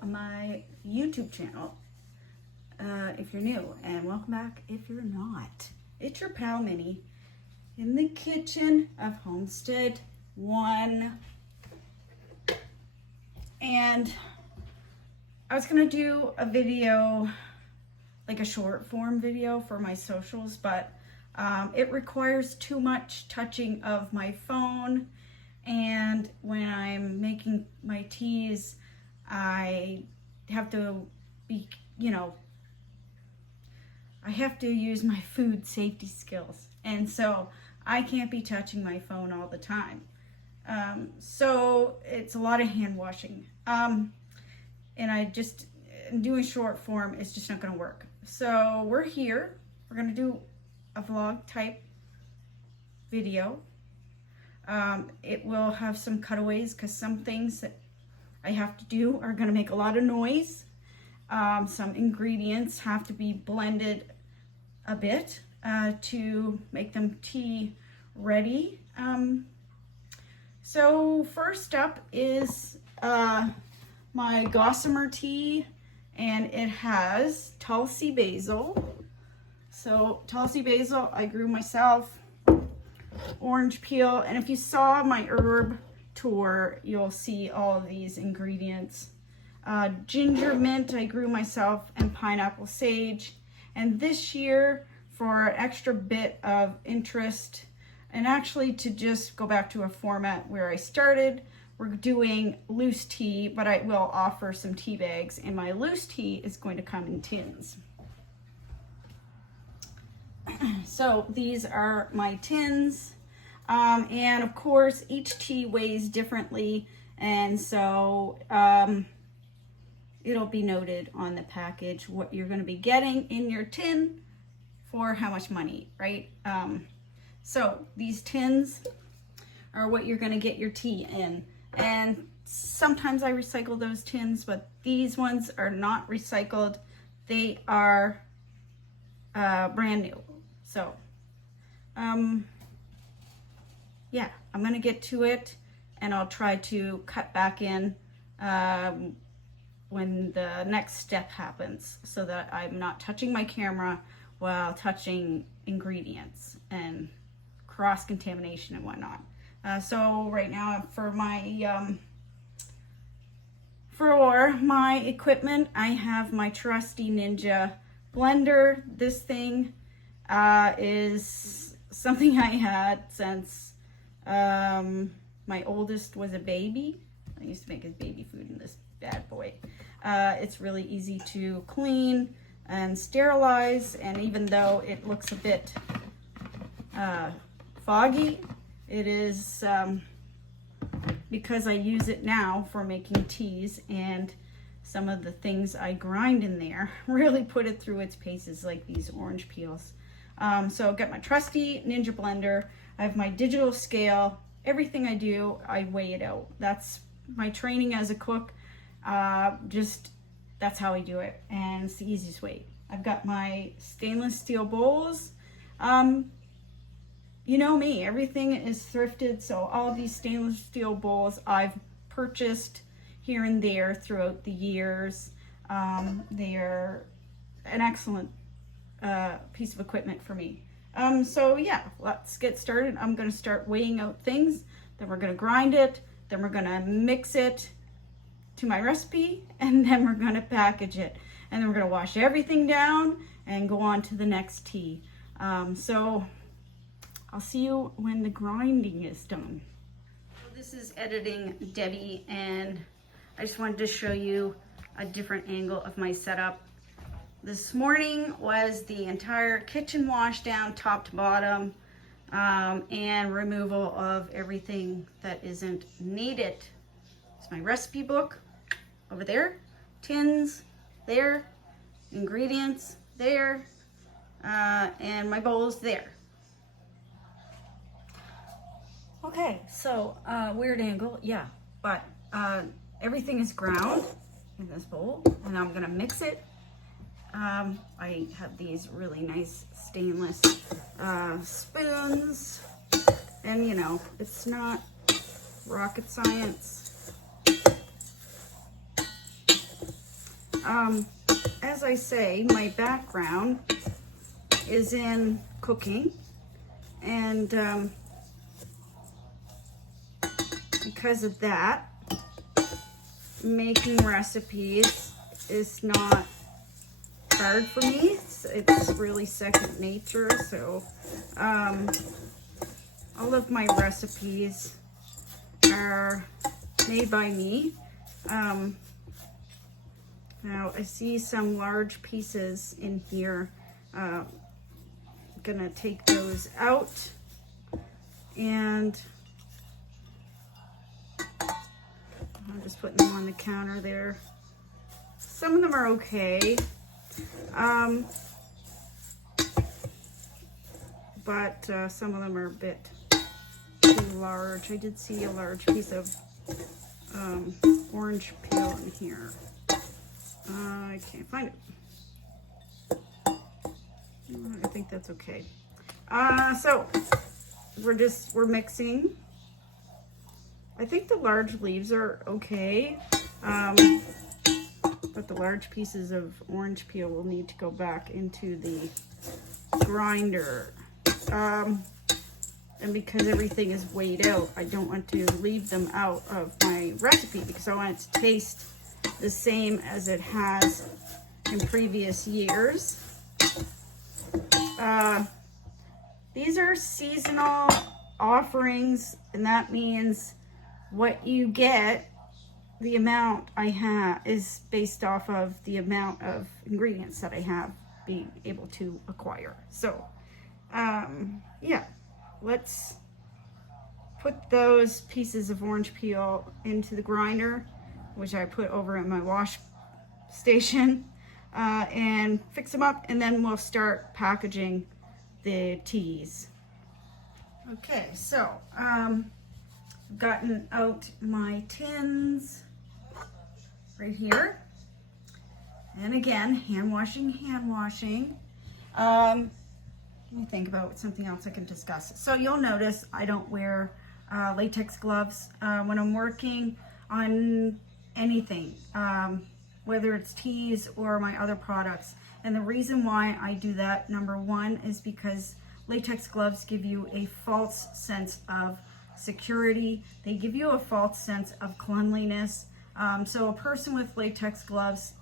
to my YouTube channel if you're new, and welcome back if you're not. It's your pal Minnie in the kitchen of Homestead 1. And I was gonna do a video, like a short form video for my socials, but it requires too much touching of my phone, and when I'm making my teas, I have to be, I have to use my food safety skills, and so I can't be touching my phone all the time. So it's a lot of hand washing, and doing short form is just not going to work. So we're here. We're going to do a vlog type video. It will have some cutaways because some things that I have to do are going to make a lot of noise. Some ingredients have to be blended a bit to make them tea ready. So first up is my gossamer tea, and it has Tulsi basil. So Tulsi basil I grew myself, orange peel, and if you saw my herb tour, you'll see all of these ingredients. Ginger mint I grew myself, and pineapple sage. And this year, for an extra bit of interest, and actually to just go back to a format where I started, we're doing loose tea, but I will offer some tea bags, and my loose tea is going to come in tins. So these are my tins, and of course each tea weighs differently, and so it'll be noted on the package what you're going to be getting in your tin for how much money, right? So these tins are what you're going to get your tea in, and sometimes I recycle those tins, but these ones are not recycled. They are brand new. So yeah, I'm going to get to it, and I'll try to cut back in when the next step happens, so that I'm not touching my camera while touching ingredients and cross-contamination and whatnot. So right now for my equipment, I have my trusty Ninja blender. This thing is something I had since my oldest was a baby. I used to make his baby food in this bad boy. It's really easy to clean and sterilize, and even though it looks a bit foggy, it is because I use it now for making teas, and some of the things I grind in there really put it through its paces, like these orange peels. So I've got my trusty Ninja blender. I have my digital scale. Everything I do, I weigh it out. That's my training as a cook. That's how I do it, and it's the easiest way. I've got my stainless steel bowls. You know me, everything is thrifted, so all of these stainless steel bowls I've purchased here and there throughout the years. They're an excellent piece of equipment for me. So yeah, let's get started. I'm going to start weighing out things, then we're going to grind it, then we're going to mix it to my recipe, and then we're going to package it, and then we're going to wash everything down and go on to the next tea. So I'll see you when the grinding is done. So this is editing Debbie, and I just wanted to show you a different angle of my setup. This morning was the entire kitchen wash down top to bottom, and removal of everything that isn't needed. It's my recipe book over there, tins there, ingredients there, and my bowls there. Okay, so weird angle, yeah, but everything is ground in this bowl, and I'm gonna mix it. I have these really nice stainless spoons, and it's not rocket science. As I say, my background is in cooking, and because of that, making recipes is not hard for me. It's really second nature. So all of my recipes are made by me. Now I see some large pieces in here. Gonna take those out, and I'm just putting them on the counter there. Some of them are okay, but some of them are a bit too large. I did see a large piece of orange peel in here. I can't find it. I think that's okay. So we're mixing. I think the large leaves are okay, but the large pieces of orange peel will need to go back into the grinder. And because everything is weighed out, I don't want to leave them out of my recipe because I want it to taste the same as it has in previous years. These are seasonal offerings, and that means what you get, the amount I have, is based off of the amount of ingredients that I have being able to acquire. So, yeah, let's put those pieces of orange peel into the grinder, which I put over in my wash station, and fix them up, and then we'll start packaging the teas. Okay, so I've gotten out my tins right here, and again, hand washing. Let me think about something else I can discuss. So you'll notice I don't wear latex gloves when I'm working on anything, whether it's teas or my other products. And the reason why I do that, number one, is because latex gloves give you a false sense of security. They give you a false sense of cleanliness. So a person with latex gloves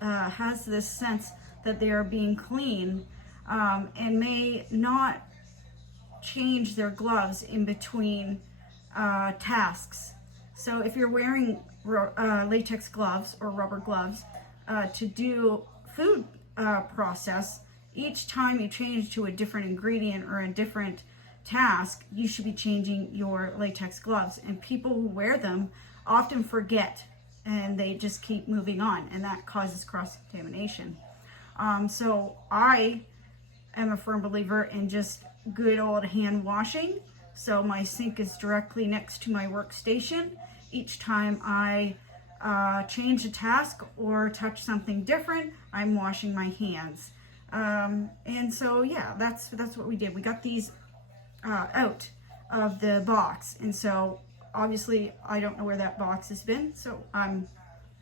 has this sense that they are being clean, and may not change their gloves in between tasks. So if you're wearing latex gloves or rubber gloves to do food process, each time you change to a different ingredient or a different task, you should be changing your latex gloves. And people who wear them often forget, and they just keep moving on, and that causes cross-contamination. So I am a firm believer in just good old hand washing. So my sink is directly next to my workstation. Each time I change a task or touch something different, I'm washing my hands. And so yeah, that's what we did. We got these out of the box, and so obviously I don't know where that box has been, so I'm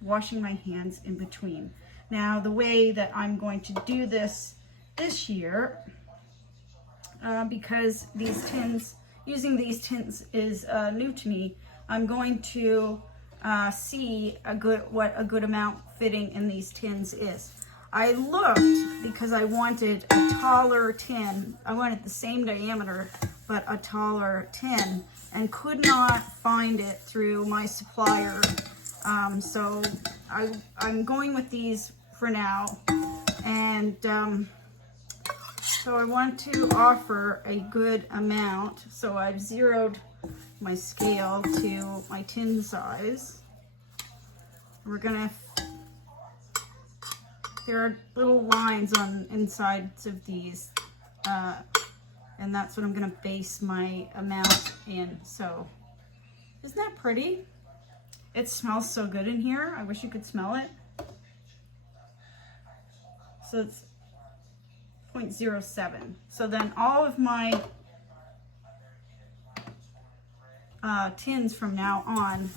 washing my hands in between. Now the way that I'm going to do this year, because using these tins is new to me, I'm going to see what a good amount fitting in these tins is. I looked because I wanted a taller tin. I wanted the same diameter, but a taller tin, and could not find it through my supplier. So I'm going with these for now. And so I want to offer a good amount. So I've zeroed my scale to my tin size. We're gonna, there are little lines on insides of these, and that's what I'm gonna base my amount in. So isn't that pretty? It smells so good in here. I wish you could smell it. So it's 0.07. So then all of my tins from now on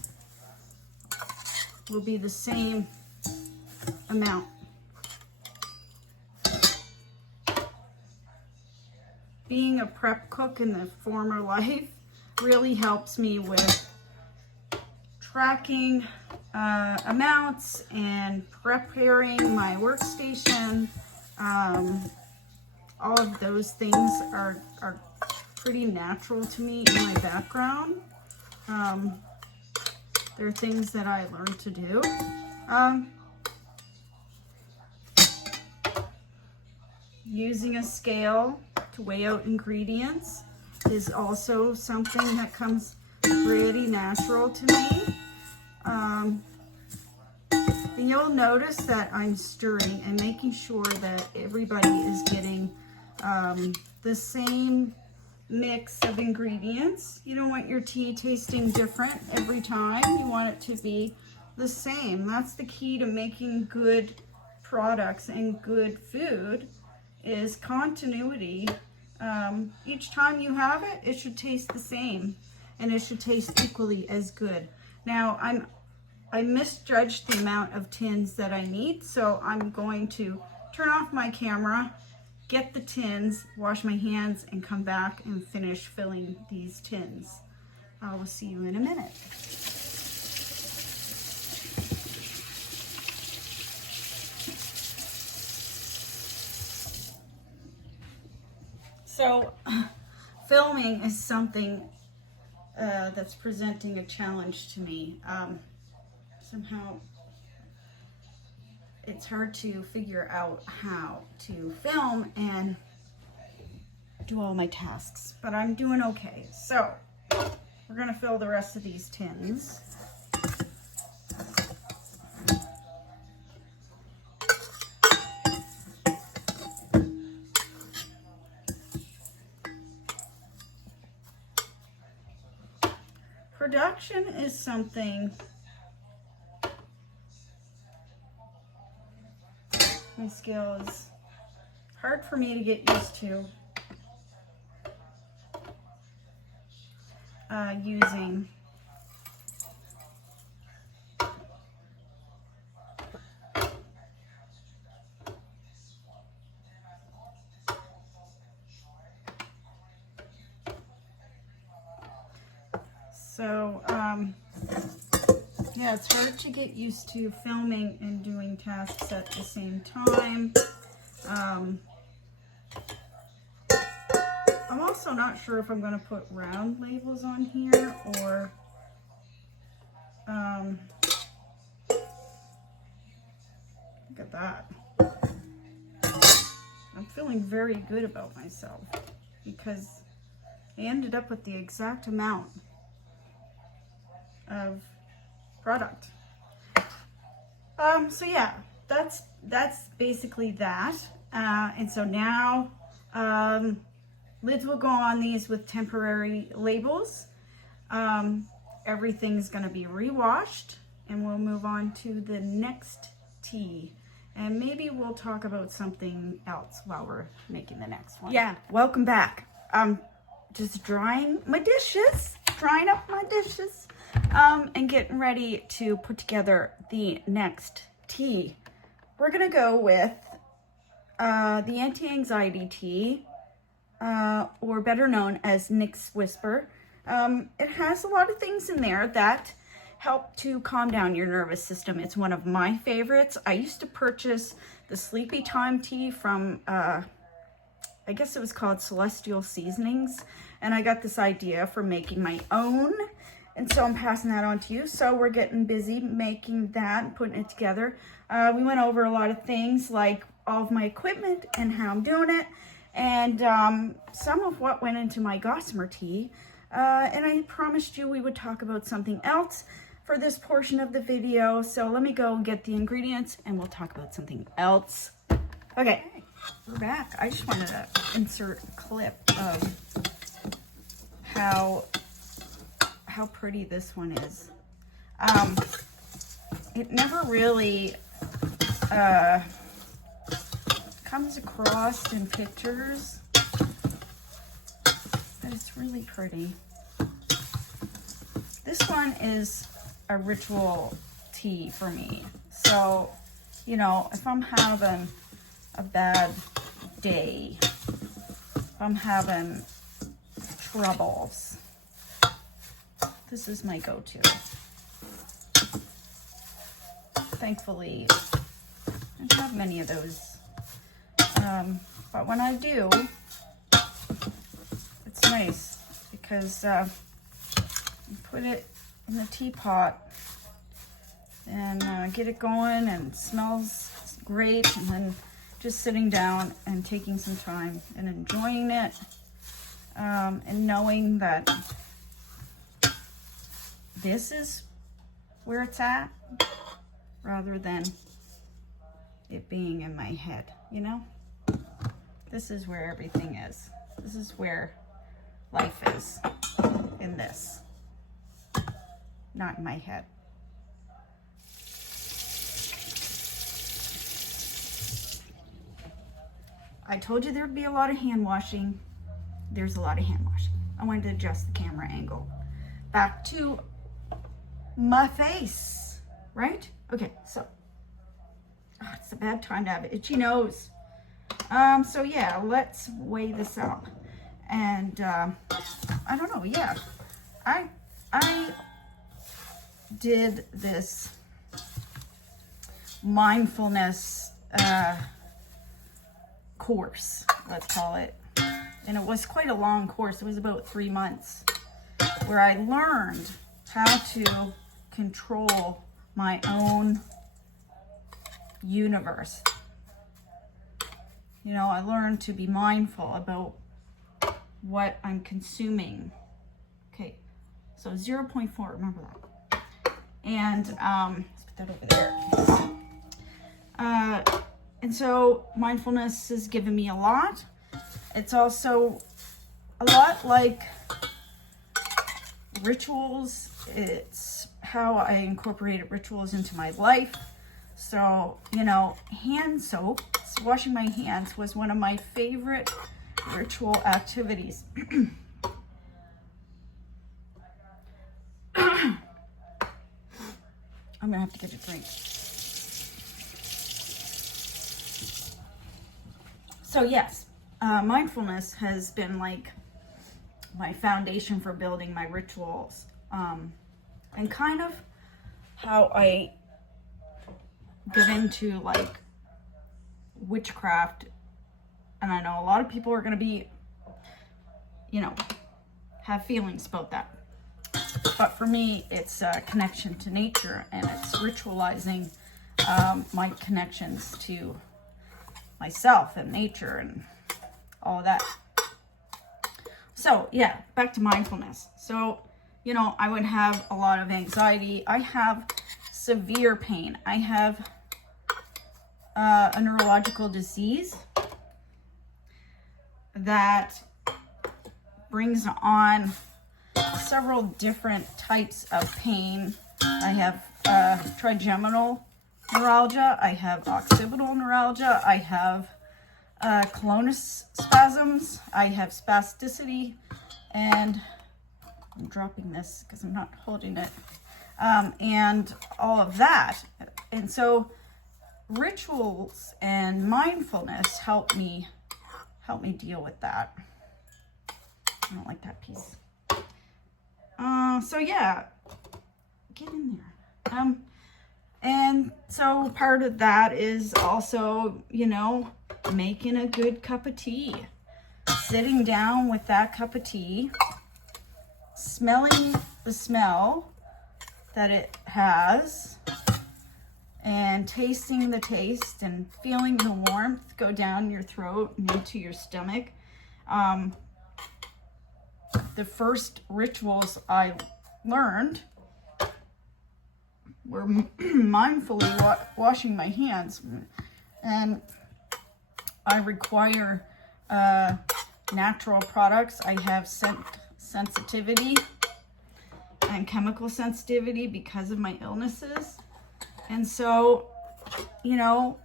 will be the same amount. Being a prep cook in the former life really helps me with tracking amounts and preparing my workstation. All of those things are pretty natural to me in my background. They're things that I learned to do. Using a scale to weigh out ingredients is also something that comes pretty natural to me. And you'll notice that I'm stirring and making sure that everybody is getting the same mix of ingredients. You don't want your tea tasting different every time. You want it to be the same. That's the key to making good products and good food, is continuity. Each time you have it, it should taste the same, and it should taste equally as good. Now, I misjudged the amount of tins that I need, so I'm going to turn off my camera, get the tins, wash my hands, and come back and finish filling these tins. I will see you in a minute. So, filming is something that's presenting a challenge to me. Somehow, it's hard to figure out how to film and do all my tasks, but I'm doing okay. So, we're gonna fill the rest of these tins. Production is something my scale is hard for me to get used to using. So, yeah, it's hard to get used to filming and doing tasks at the same time. I'm also not sure if I'm going to put round labels on here or look at that. I'm feeling very good about myself because I ended up with the exact amount of product. So yeah, that's basically that. And so now lids will go on these with temporary labels. Everything's going to be rewashed, and we'll move on to the next tea. And maybe we'll talk about something else while we're making the next one. Yeah, welcome back. Just drying up my dishes, and getting ready to put together the next tea. We're gonna go with the anti-anxiety tea, or better known as Nick's Whisper. It has a lot of things in there that help to calm down your nervous system. It's one of my favorites. I used to purchase the Sleepy Time tea from, I guess it was called Celestial Seasonings, and I got this idea for making my own, and so I'm passing that on to you. So we're getting busy making that and putting it together. We went over a lot of things like all of my equipment and how I'm doing it, and some of what went into my gossamer tea. And I promised you we would talk about something else for this portion of the video. So let me go and get the ingredients and we'll talk about something else. Okay, we're back. I just wanted to insert a clip of how pretty this one is. It never really comes across in pictures, but it's really pretty. This one is a ritual tea for me. So you know, if I'm having a bad day, if I'm having troubles, this is my go-to. Thankfully, I don't have many of those. But when I do, it's nice because you put it in the teapot and get it going, and it smells great, and then just sitting down and taking some time and enjoying it, and knowing that this is where it's at rather than it being in my head, you know? This is where everything is. This is where life is, in this, not in my head. I told you there'd be a lot of hand washing. There's a lot of hand washing. I wanted to adjust the camera angle back to my face, right? Okay, so it's a bad time to have itchy nose. So yeah, let's weigh this out. And I don't know, yeah, I did this mindfulness course, let's call it, and it was quite a long course. It was about 3 months, where I learned how to control my own universe. You know, I learned to be mindful about what I'm consuming. Okay, so 0.4, remember that. And let's put that over there. And so mindfulness has given me a lot. It's also a lot like rituals. It's how I incorporated rituals into my life. So, you know, hand soap, washing my hands, was one of my favorite ritual activities. I'm gonna have to get a drink. So yes, mindfulness has been like my foundation for building my rituals, and kind of how I get into like witchcraft. And I know a lot of people are going to be, you know, have feelings about that. But for me, it's a connection to nature, and it's ritualizing my connections to myself and nature and all of that. So yeah, back to mindfulness. So, you know, I would have a lot of anxiety. I have severe pain. I have a neurological disease that brings on several different types of pain. I have trigeminal neuralgia, I have occipital neuralgia, I have colonus spasms, I have spasticity, and I'm dropping this because I'm not holding it, and all of that. And so rituals and mindfulness help me deal with that. I don't like that piece. So yeah, get in there. And so part of that is also, you know, making a good cup of tea, sitting down with that cup of tea, smelling the smell that it has, and tasting the taste and feeling the warmth go down your throat and into your stomach. The first rituals I learned were mindfully washing my hands, and I require natural products. I have scent sensitivity and chemical sensitivity because of my illnesses, and so, you know,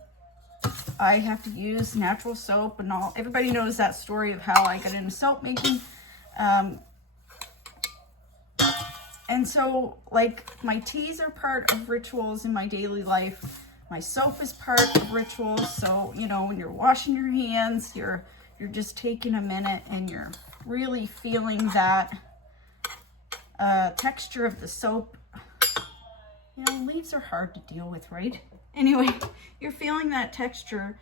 I have to use natural soap and all. Everybody knows that story of how I got into soap making. And so, like, my teas are part of rituals in my daily life. My soap is part of rituals. So, you know, when you're washing your hands, you're just taking a minute and you're really feeling that texture of the soap. You know, leaves are hard to deal with, right? Anyway, you're feeling that texture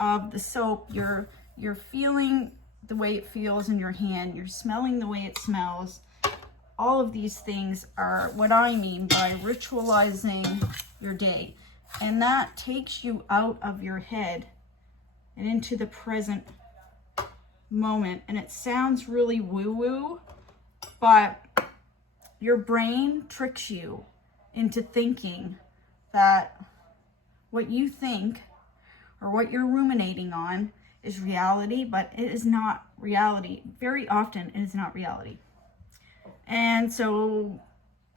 of the soap. You're feeling the way it feels in your hand. You're smelling the way it smells. All of these things are what I mean by ritualizing your day. And that takes you out of your head and into the present moment. And it sounds really woo-woo, but your brain tricks you into thinking that what you think or what you're ruminating on is reality, but it is not reality. Very often it is not reality. And so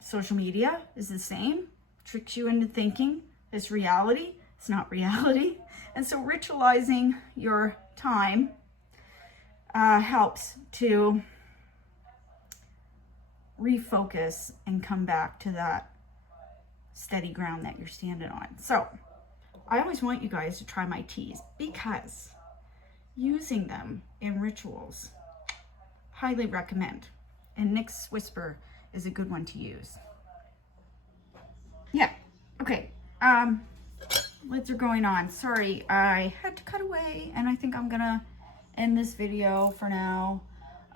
social media is the same, tricks you into thinking it's reality. It's not reality. And so ritualizing your time helps to refocus and come back to that steady ground that you're standing on. So I always want you guys to try my teas because using them in rituals, highly recommend. And Nick's Whisper is a good one to use. Yeah, okay. Lids are going on. Sorry, I had to cut away, and I think I'm gonna end this video for now.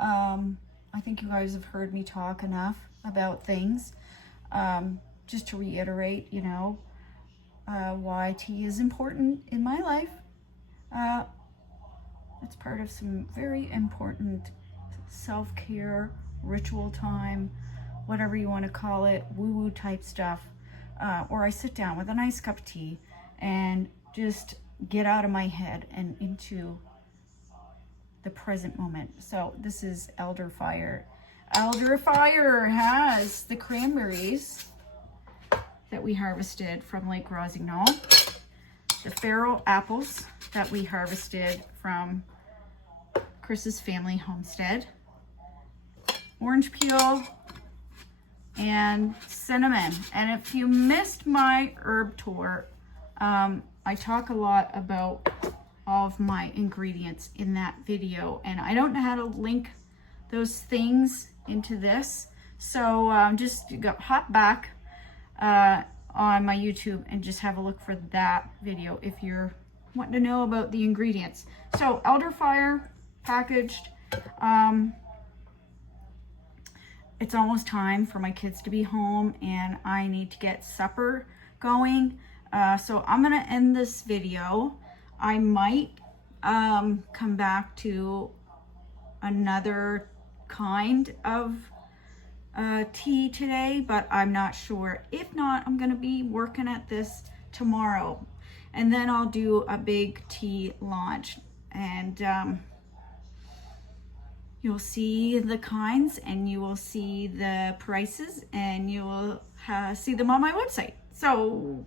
I think you guys have heard me talk enough about things. Just to reiterate, you know, why tea is important in my life. It's part of some very important self-care, ritual time, whatever you want to call it, woo-woo type stuff. Or I sit down with a nice cup of tea and just get out of my head and into the present moment. So this is Elderfire. Elderfire has the cranberries that we harvested from Lake Rossignol, the Farrow apples that we harvested from Chris's family homestead, orange peel, and cinnamon. And if you missed my herb tour, I talk a lot about all of my ingredients in that video, and I don't know how to link those things into this, so just hop back on my YouTube and just have a look for that video if you're wanting to know about the ingredients. So Elderfire packaged. It's almost time for my kids to be home and I need to get supper going. So I'm gonna end this video. I might come back to another kind of tea today, but I'm not sure. If not, I'm gonna be working at this tomorrow, and then I'll do a big tea launch, and you'll see the kinds and you will see the prices and you will see them on my website. So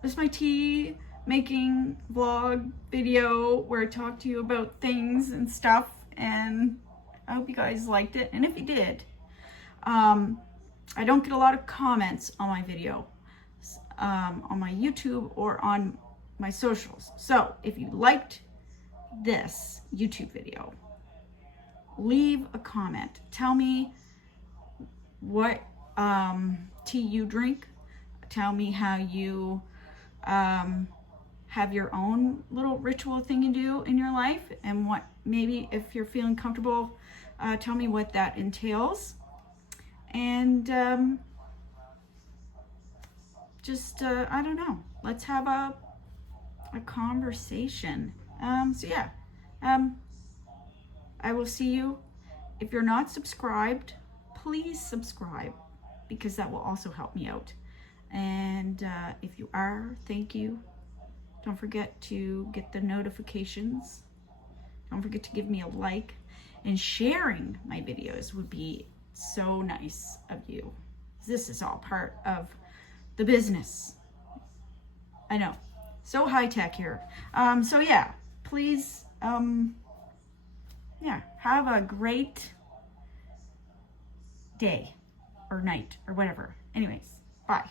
this is my tea making vlog video where I talk to you about things and stuff, and I hope you guys liked it. And if you did, I don't get a lot of comments on my video on my YouTube or on my socials. So if you liked this YouTube video, leave a comment. Tell me what tea you drink. Tell me how you have your own little ritual thing you do in your life, and what, maybe if you're feeling comfortable, tell me what that entails. And just I don't know, let's have a conversation. So yeah, I will see you. If you're not subscribed, please subscribe, because that will also help me out. And if you are, thank you. Don't forget to get the notifications. Don't forget to give me a like, and sharing my videos would be so nice of you. This is all part of the business. I know, so high tech here. So yeah, please, yeah, have a great day or night or whatever. Anyways, bye.